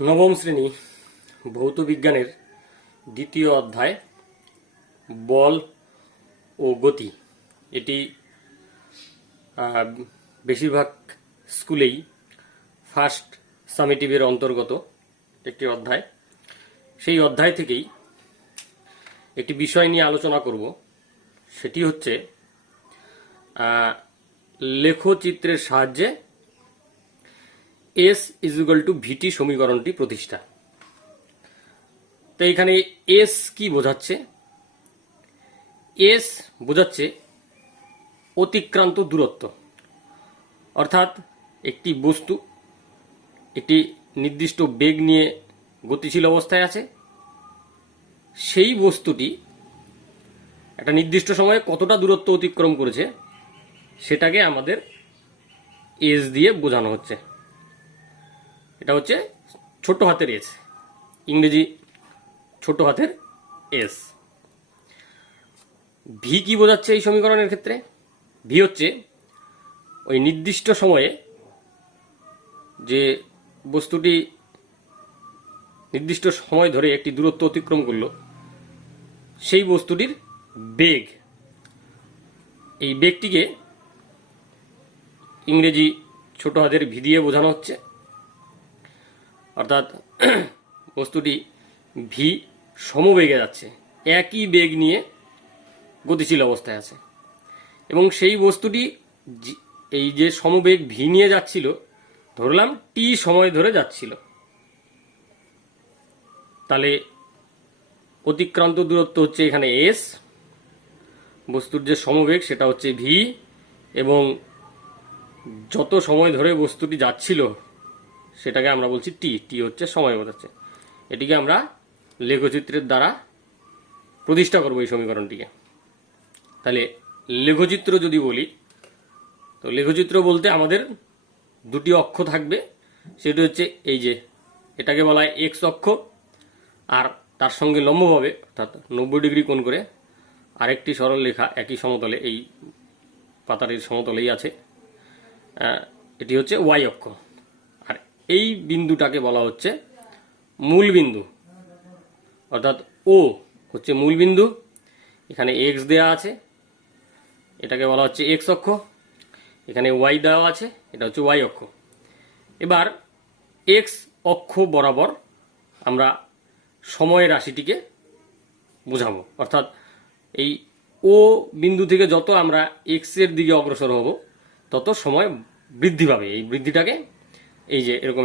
নবম শ্রেণী ভৌত বিজ্ঞানের দ্বিতীয় অধ্যায় বল ও গতি। এটি বেশিরভাগ স্কুলেই ফার্স্ট সামেটিভের অন্তর্গত একটি অধ্যায়। সেই অধ্যায় থেকেই একটি বিষয় নিয়ে আলোচনা করব, সেটি হচ্ছে লেখচিত্রের সাহায্যে এস ইজুগাল টু ভিটি সমীকরণটি প্রতিষ্ঠা। তো এখানে এস কি বোঝাচ্ছে? এস বোঝাচ্ছে অতিক্রান্ত দূরত্ব, অর্থাৎ একটি বস্তু একটি নির্দিষ্ট বেগ নিয়ে গতিশীল অবস্থায় আছে, সেই বস্তুটি একটা নির্দিষ্ট সময়ে কতটা দূরত্ব অতিক্রম করেছে সেটাকে আমাদের এস দিয়ে বোঝানো হচ্ছে। এটা হচ্ছে ছোট হাতের এস, ইংরেজি ছোট হাতের এস। ভি কি বোঝাচ্ছে এই সমীকরণের ক্ষেত্রে? ভি হচ্ছে ওই নির্দিষ্ট সময়ে যে বস্তুটি নির্দিষ্ট সময় ধরে একটি দূরত্ব অতিক্রম করলো, সেই বস্তুটির বেগ। এই বেগটিকে ইংরেজি ছোট হাতের ভি দিয়ে বোঝানো হচ্ছে, অর্থাৎ বস্তুটি ভি সমবেগে যাচ্ছে, একই বেগ নিয়ে গতিশীল অবস্থায় আছে, এবং সেই বস্তুটি এই যে সমবেগ ভি নিয়ে যাচ্ছিল, ধরলাম টি সময় ধরে যাচ্ছিল, তাহলে অতিক্রান্ত দূরত্ব হচ্ছে এখানে এস, বস্তুর যে সমবেগ সেটা হচ্ছে ভি, এবং যত সময় ধরে বস্তুটি যাচ্ছিল সেটাকে আমরা বলছি টি। টি হচ্ছে সময় বোঝাচ্ছে। এটিকে আমরা লেখচিত্রের দ্বারা প্রতিষ্ঠা করবো এই সমীকরণটিকে। তাহলে লেখচিত্র যদি বলি, তো লেখচিত্র বলতে আমাদের দুটি অক্ষ থাকবে। সেটি হচ্ছে এই যে এটাকে বলা হয় এক্স অক্ষ, আর তার সঙ্গে লম্বভাবে অর্থাৎ 90 ডিগ্রি কোণ করে আরেকটি সরল রেখা একই সমতলে, এই পাতাটির সমতলেই আছে, এটি হচ্ছে ওয়াই অক্ষ। আর এই বিন্দুটাকে বলা হচ্ছে মূল বিন্দু, অর্থাৎ ও হচ্ছে মূল বিন্দু। এখানে এক্স দেওয়া আছে, এটাকে বলা হচ্ছে এক্স অক্ষ। এখানে ওয়াই দেওয়া আছে, এটা হচ্ছে ওয়াই অক্ষ। এবার এক্স অক্ষ বরাবর আমরা সময় রাশিটিকে বোঝাবো, অর্থাৎ এই ও বিন্দু থেকে যত আমরা এক্স এর দিকে অগ্রসর হব তত সময় বৃদ্ধি পাবে। এই বৃদ্ধিটাকে এই যে এরকম